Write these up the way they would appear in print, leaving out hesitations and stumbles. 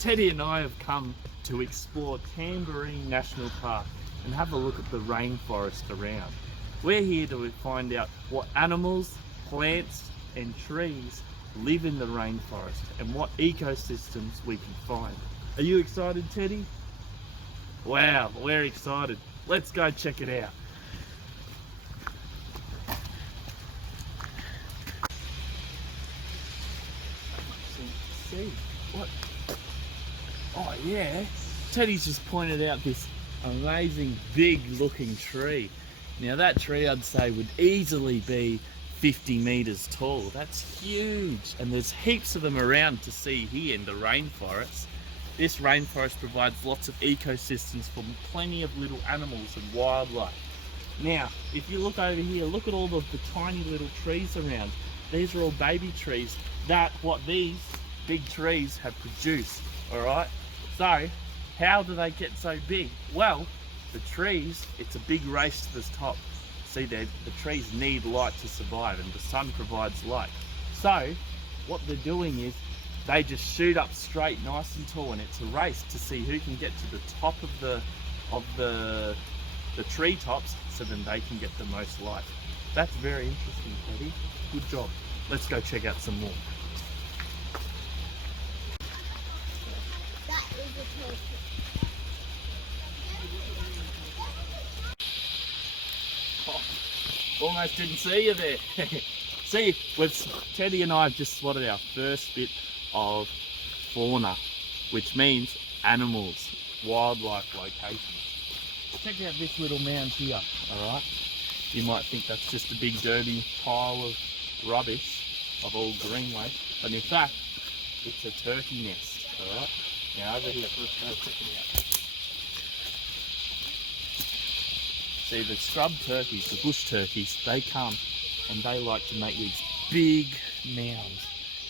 Teddy and I have come to explore Tamborine National Park and have a look at the rainforest around. We're here to find out what animals, plants and trees live in the rainforest and what ecosystems we can find. Are you excited, Teddy? Wow, we're excited. Let's go check it out. See what? Oh yeah, Teddy's just pointed out this amazing big looking tree. Now that tree I'd say would easily be 50 meters tall. That's huge, and there's heaps of them around to see here in the rainforest. This rainforest provides lots of ecosystems for plenty of little animals and wildlife. Now, if you look over here, look at all of the tiny little trees around. These are all baby trees. That's what these big trees have produced, all right? So, how do they get so big? Well, the trees, it's a big race to the top. See, the trees need light to survive, and the sun provides light. So, what they're doing is, they just shoot up straight, nice and tall, and it's a race to see who can get to the top of the treetops, so then they can get the most light. That's very interesting, Teddy. Good job. Let's go check out some more. That is a turkey. Oh, almost didn't see you there. See, Teddy and I have just spotted our first bit of fauna, which means animals, wildlife locations. Check out this little mound here, alright? You might think that's just a big dirty pile of rubbish of all green waste, but in fact, it's a turkey nest, alright? Now over here, let's go check it out. See, the scrub turkeys, the bush turkeys, they come and they like to make these big mounds,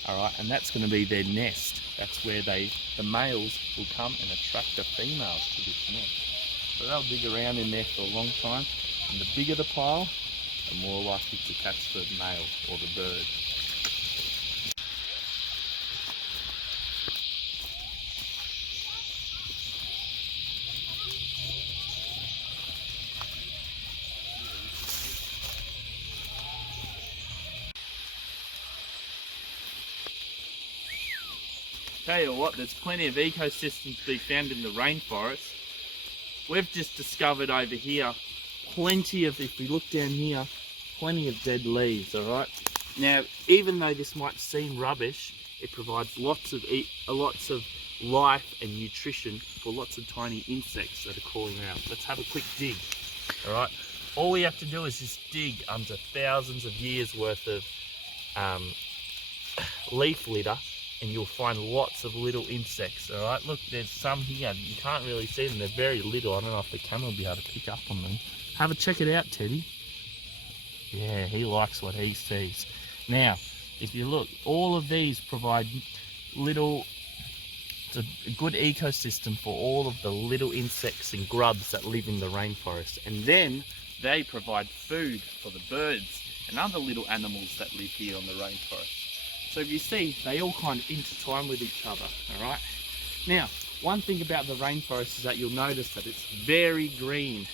alright? And that's going to be their nest. That's where the males will come and attract the females to this nest. So they'll dig around in there for a long time, and the bigger the pile, the more likely to catch the male or the bird. Tell you what, there's plenty of ecosystems to be found in the rainforest. We've just discovered over here plenty of, if we look down here, plenty of dead leaves, alright? Now, even though this might seem rubbish, it provides lots of life and nutrition for lots of tiny insects that are crawling around. Let's have a quick dig, alright? All we have to do is just dig under thousands of years worth of leaf litter, and you'll find lots of little insects, alright? Look, there's some here. You can't really see them. They're very little. I don't know if the camera will be able to pick up on them. Have a check it out, Teddy. Yeah, he likes what he sees. Now, if you look, all of these provide it's a good ecosystem for all of the little insects and grubs that live in the rainforest. And then they provide food for the birds and other little animals that live here on the rainforest. So if you see, they all kind of intertwine with each other, alright? Now, one thing about the rainforest is that you'll notice that it's very green.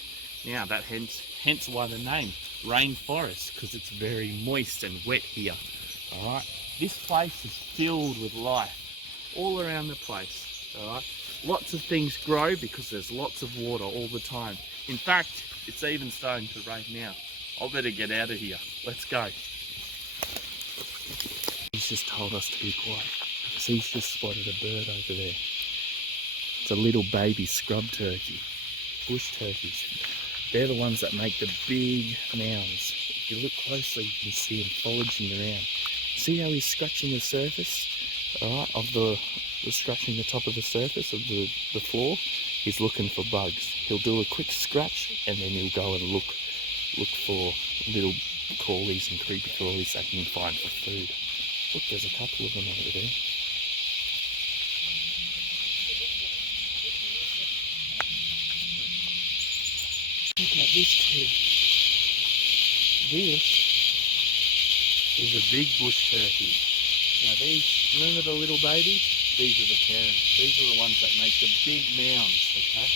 Now, that hence why the name, rainforest, because it's very moist and wet here, alright? This place is filled with life, all around the place, alright? Lots of things grow because there's lots of water all the time. In fact, it's even starting to rain now. I better get out of here. Let's go. He's just told us to be quiet because he's just spotted a bird over there. It's a little baby scrub turkey, bush turkeys. They're the ones that make the big mounds. If you look closely, you can see him foraging around. See how he's scratching the surface, scratching the top of the surface of the floor? He's looking for bugs. He'll do a quick scratch and then he'll go and look for little crawlies and creepy crawlies that he can find for food. Look, there's a couple of them over there. Look at this tree. This is a big bush turkey. Now these, remember the little babies? these are the parents. These are the ones that make the big mounds, okay?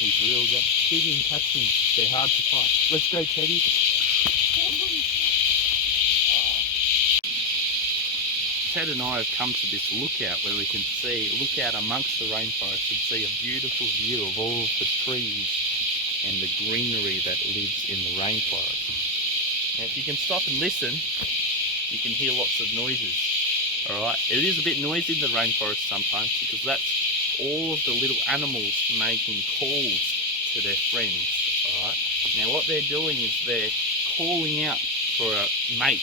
These real guys. Big and catching. They're hard to fight. Let's go, Teddy. Ted and I have come to this lookout where we can look out amongst the rainforest and see a beautiful view of all of the trees and the greenery that lives in the rainforest. Now, if you can stop and listen, you can hear lots of noises. Alright, it is a bit noisy in the rainforest sometimes because that's all of the little animals making calls to their friends. Alright, now what they're doing is they're calling out for a mate,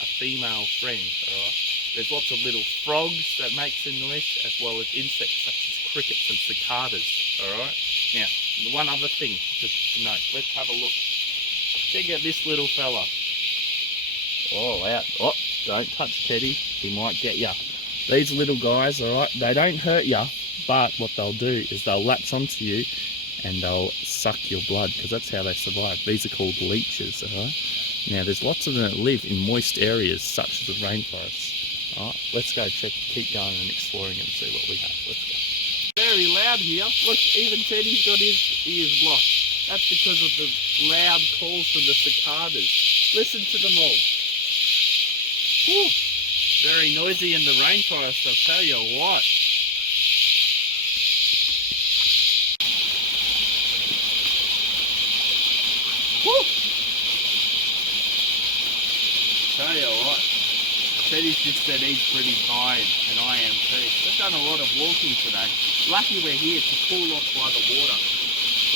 a female friend. Alright. There's lots of little frogs that make some noise, as well as insects such as crickets and cicadas. Alright? Now, one other thing to note. Let's have a look. Check out this little fella. Oh, out. Oh, don't touch Teddy. He might get ya. These little guys, alright, they don't hurt ya, but what they'll do is they'll latch onto you and they'll suck your blood, because that's how they survive. These are called leeches, alright? Now, there's lots of them that live in moist areas, such as the rainforest. Alright, let's go keep going and exploring and see what we have. Let's go. Very loud here. Look, even Teddy's got his ears blocked. That's because of the loud calls from the cicadas. Listen to them all. Whew. Very noisy in the rainforest, I'll tell you what. Whew. Tell you what. Teddy's just said he's pretty tired, and I am too. We've done a lot of walking today. Lucky we're here to cool off by the water.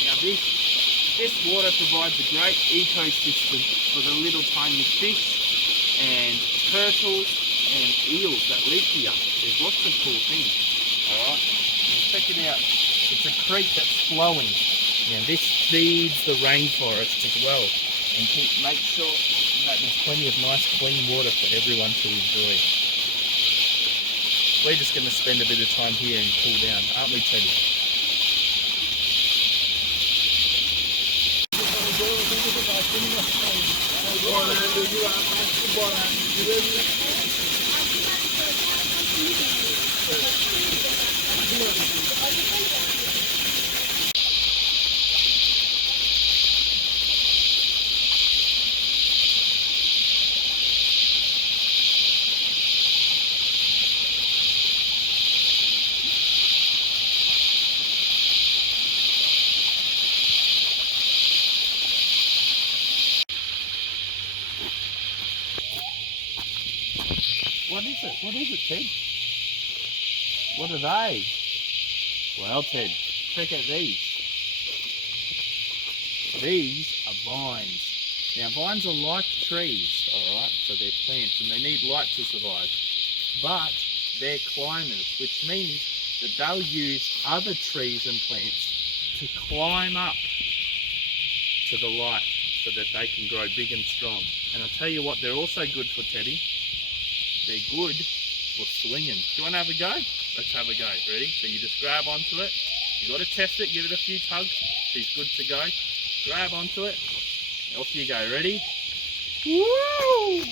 Now this water provides a great ecosystem for the little tiny fish and turtles and eels that live here. There's lots of cool things. Alright, now check it out. It's a creek that's flowing. Now this feeds the rainforest as well, and make sure that there's plenty of nice clean water for everyone to enjoy. We're just going to spend a bit of time here and cool down, aren't we, Teddy? What is it? What is it, Ted? What are they? Well, Ted, check out these. These are vines. Now, vines are like trees, alright? So they're plants and they need light to survive. But they're climbers, which means that they'll use other trees and plants to climb up to the light so that they can grow big and strong. And I'll tell you what, they're also good for, Teddy. They're good for swinging. Do you want to have a go? Let's have a go. Ready? So you just grab onto it. You got to test it. Give it a few tugs. She's good to go. Grab onto it. Off you go. Ready? Woo!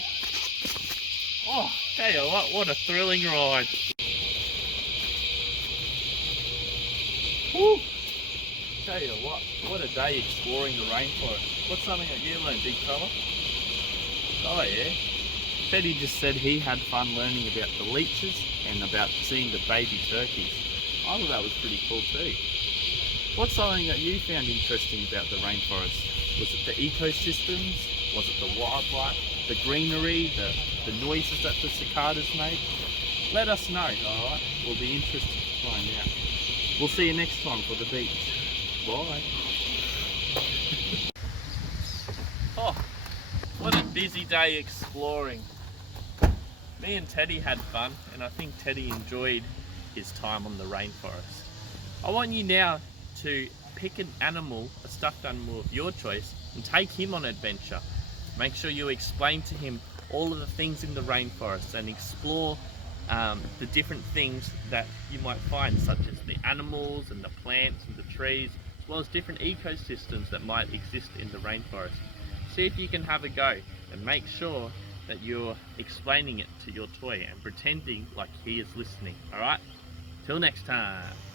Oh, tell you what a thrilling ride. Woo! Tell you what a day exploring the rainforest. What's something that you learned, big fella? Oh yeah. Teddy just said he had fun learning about the leeches and about seeing the baby turkeys. I thought that was pretty cool too. What's something that you found interesting about the rainforest? Was it the ecosystems? Was it the wildlife? The greenery? The noises that the cicadas made? Let us know, alright? We'll be interested to find out. We'll see you next time for the beach. Bye. Oh, what a busy day exploring. Me and Teddy had fun, and I think Teddy enjoyed his time on the rainforest. I want you now to pick an animal, a stuffed animal of your choice, and take him on an adventure. Make sure you explain to him all of the things in the rainforest and explore the different things that you might find, such as the animals and the plants and the trees, as well as different ecosystems that might exist in the rainforest. See if you can have a go, and make sure that you're explaining it to your toy and pretending like he is listening, alright? Till next time.